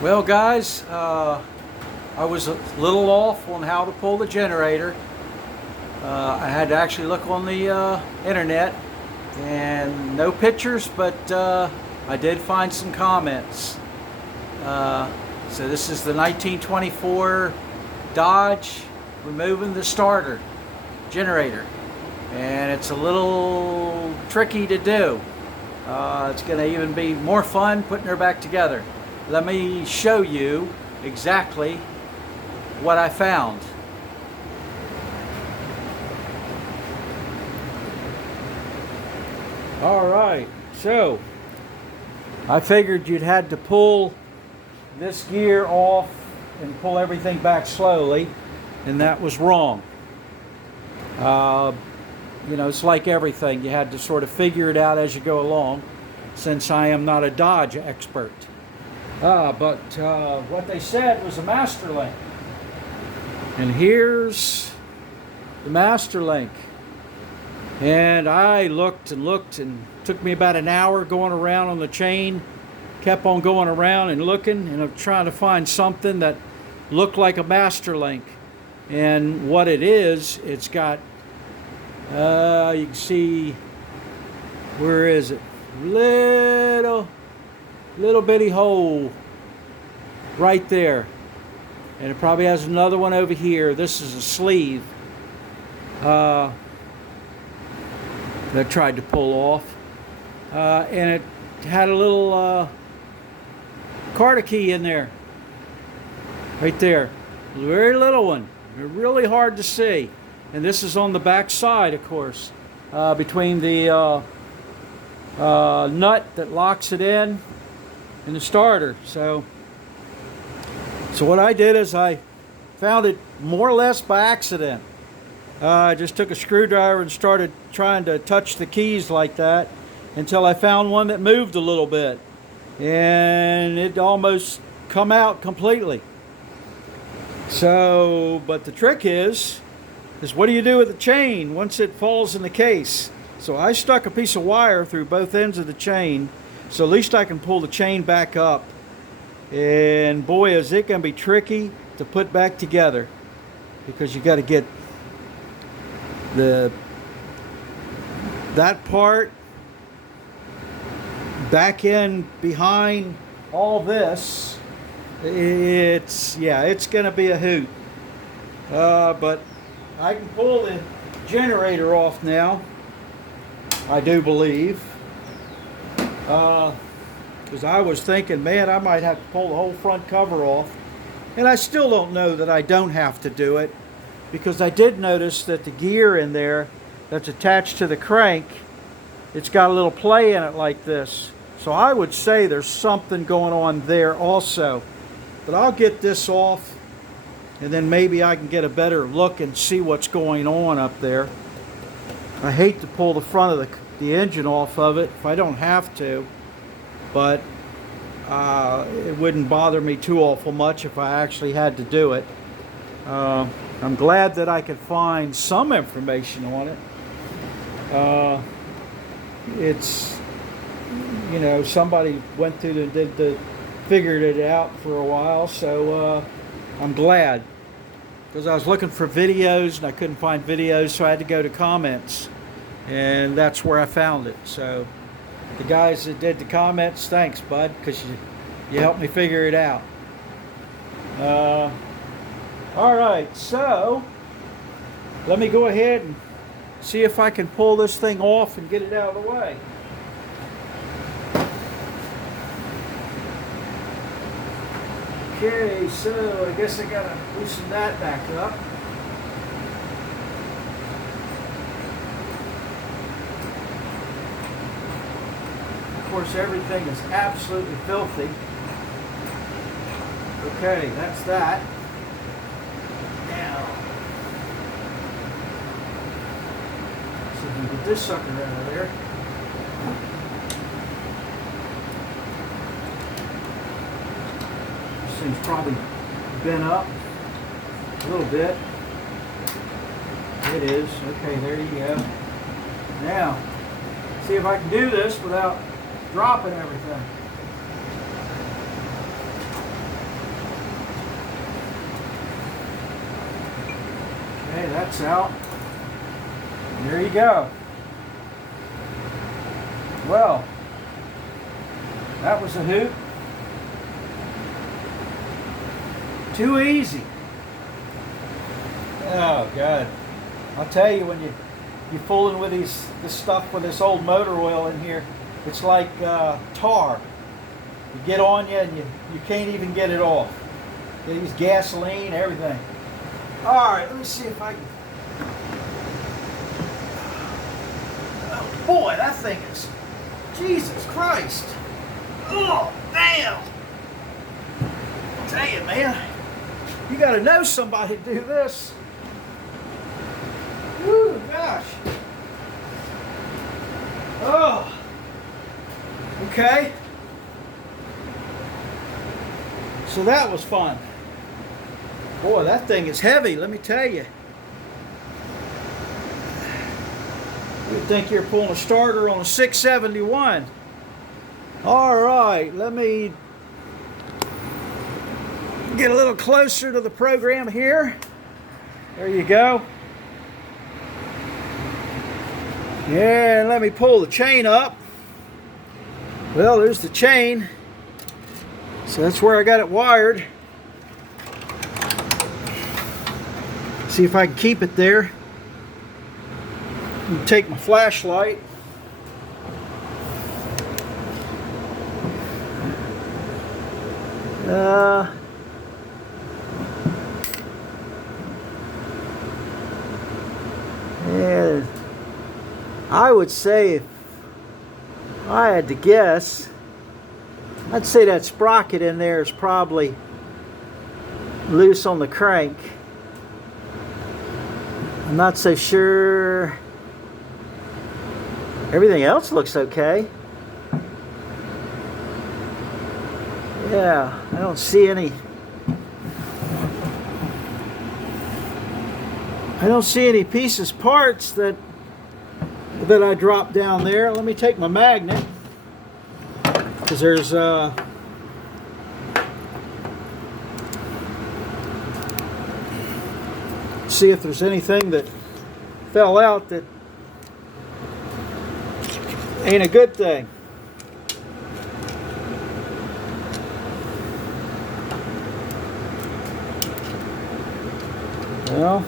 Well, guys, I was a little off on how to pull the generator. I had to actually look on the internet, and no pictures, but I did find some comments. So this is the 1924 Dodge removing the starter generator, and it's a little tricky to do. It's going to even be more fun putting her back together. Let me show you exactly what I found. Alright, so I figured you'd had to pull this gear off and pull everything back slowly, and that was wrong. It's like everything. You had to sort of figure it out as you go along, since I am not a Dodge expert. But what they said was a master link. And here's the master link. And I looked and looked, and it took me about an hour going around on the chain. Kept on going around and looking, and I'm trying to find something that looked like a master link. And what it is, it's got, you can see, where is it? Little bitty hole right there, and it probably has another one over here. This is a sleeve that I tried to pull off, and it had a little Carter key in there, right there. A very little one, really hard to see, and this is on the back side, of course, between the nut that locks it in and the starter. So what I did is I found it more or less by accident. I just took a screwdriver and started trying to touch the keys like that until I found one that moved a little bit, and it almost come out completely. So, but the trick is what do you do with the chain once it falls in the case? So I stuck a piece of wire through both ends of the chain, so at least I can pull the chain back up. And boy, is it going to be tricky to put back together, because you got to get that part back in behind all this. It's going to be a hoot. But I can pull the generator off now, I do believe. Because I was thinking, man, I might have to pull the whole front cover off. And I still don't know that I don't have to do it, because I did notice that the gear in there that's attached to the crank, it's got a little play in it like this. So I would say there's something going on there also. But I'll get this off, and then maybe I can get a better look and see what's going on up there. I hate to pull the front of the engine off of it if I don't have to, but it wouldn't bother me too awful much if I actually had to do it. I'm glad that I could find some information on it. It's, somebody went through and figured it out for a while, so I'm glad. Because I was looking for videos and I couldn't find videos, so I had to go to comments, and that's where I found it. So the guys that did the comments, thanks, bud, because you helped me figure it out. All right, so let me go ahead and see if I can pull this thing off and get it out of the way. Okay, so I guess I gotta loosen that back up. Of course, everything is absolutely filthy. Okay, that's that. Now, see if we can get this sucker out of there. This thing's probably bent up a little bit. It is. Okay, there you go. Now, see if I can do this without dropping everything. Okay, that's out. There you go. Well, that was a hoot. Too easy. Oh God! I'll tell you, when you're fooling with this stuff with this old motor oil in here, it's like tar. You get on you and you can't even get it off. They use gasoline, everything. All right, let me see if I can. Oh boy, that thing is. Jesus Christ. Oh, damn. I tell you, man, you got to know somebody to do this. Woo, gosh. Oh. Okay. So that was fun. Boy, that thing is heavy, let me tell you. You'd think you're pulling a starter on a 671. All right, let me get a little closer to the program here. There you go. Yeah, let me pull the chain up. Well, there's the chain. So that's where I got it wired. See if I can keep it there. Take my flashlight. Yeah, I would say, if I had to guess, I'd say that sprocket in there is probably loose on the crank. I'm not so sure. Everything else looks okay. Yeah, I don't see any. I don't see any pieces, parts that I dropped down there. Let me take my magnet, because there's see if there's anything that fell out that ain't a good thing. Well,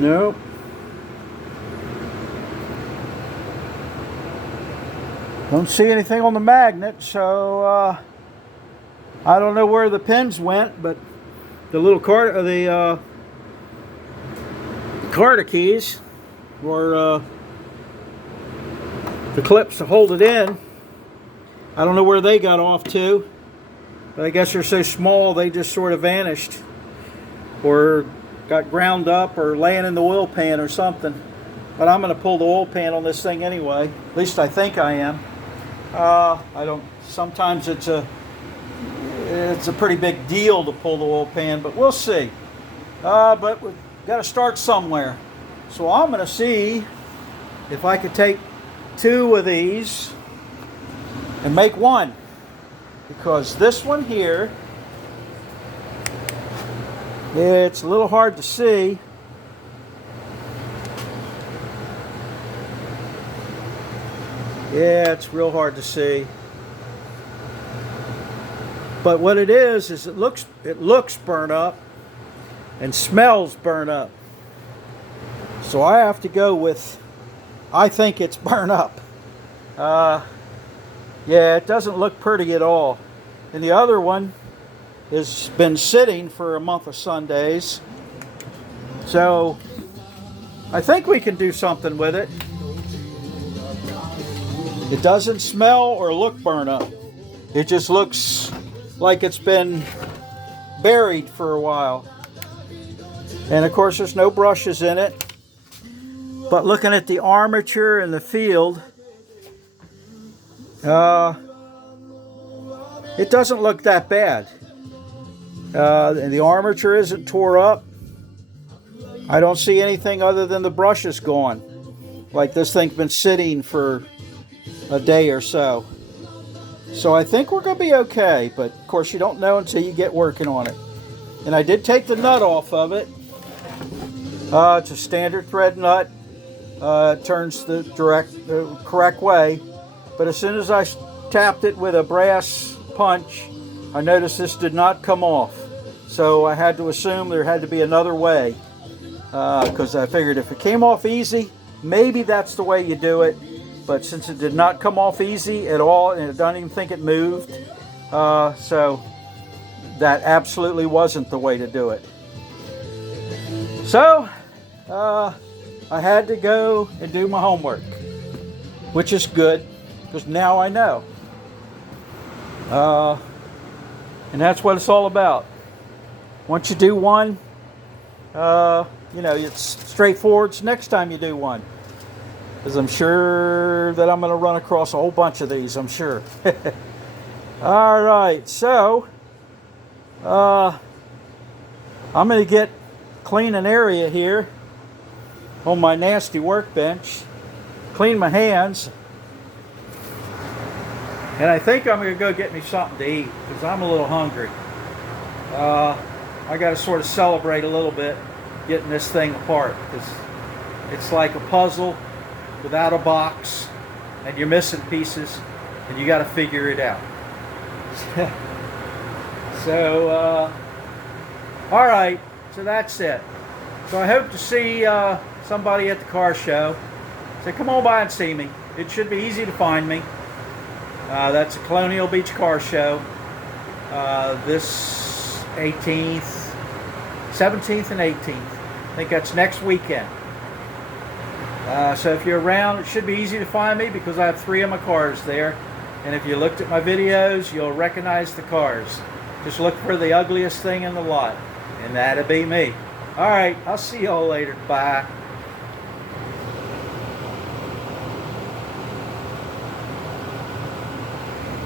nope. Don't see anything on the magnet, so I don't know where the pins went, but the little the Carter keys, or the clips to hold it in, I don't know where they got off to, but I guess they're so small they just sort of vanished, or got ground up, or laying in the oil pan or something. But I'm going to pull the oil pan on this thing anyway. At least I think I am. I don't. Sometimes it's a pretty big deal to pull the oil pan, but we'll see. But we've got to start somewhere. So I'm going to see if I could take two of these and make one, because this one here, it's a little hard to see. Yeah, it's real hard to see. But what it is it looks burnt up and smells burnt up. So I have to go with, I think it's burnt up. Yeah, it doesn't look pretty at all. And the other one has been sitting for a month of Sundays. So I think we can do something with it. It doesn't smell or look burnt up. It just looks like it's been buried for a while. And of course there's no brushes in it. But looking at the armature and the field, it doesn't look that bad. And the armature isn't tore up. I don't see anything other than the brushes gone. Like this thing's been sitting for a day or so. So I think we're going to be okay, but of course you don't know until you get working on it. And I did take the nut off of it. It's a standard thread nut. It turns the correct way. But as soon as I tapped it with a brass punch, I noticed this did not come off. So I had to assume there had to be another way. Because I figured if it came off easy, maybe that's the way you do it. But since it did not come off easy at all, and I don't even think it moved, so that absolutely wasn't the way to do it. So I had to go and do my homework, which is good because now I know. And that's what it's all about. Once you do one, it's straightforward next time you do one. Because I'm sure that I'm going to run across a whole bunch of these, I'm sure. All right, so I'm going to clean an area here on my nasty workbench, clean my hands, and I think I'm going to go get me something to eat because I'm a little hungry. I got to sort of celebrate a little bit getting this thing apart because it's like a puzzle without a box, and you're missing pieces, and you got to figure it out. So, all right, so that's it. So I hope to see somebody at the car show. So come on by and see me. It should be easy to find me. That's a Colonial Beach Car Show. This 17th and 18th. I think that's next weekend. So if you're around, it should be easy to find me because I have 3 of my cars there. And if you looked at my videos, you'll recognize the cars. Just look for the ugliest thing in the lot, and that'll be me. All right, I'll see y'all later. Bye.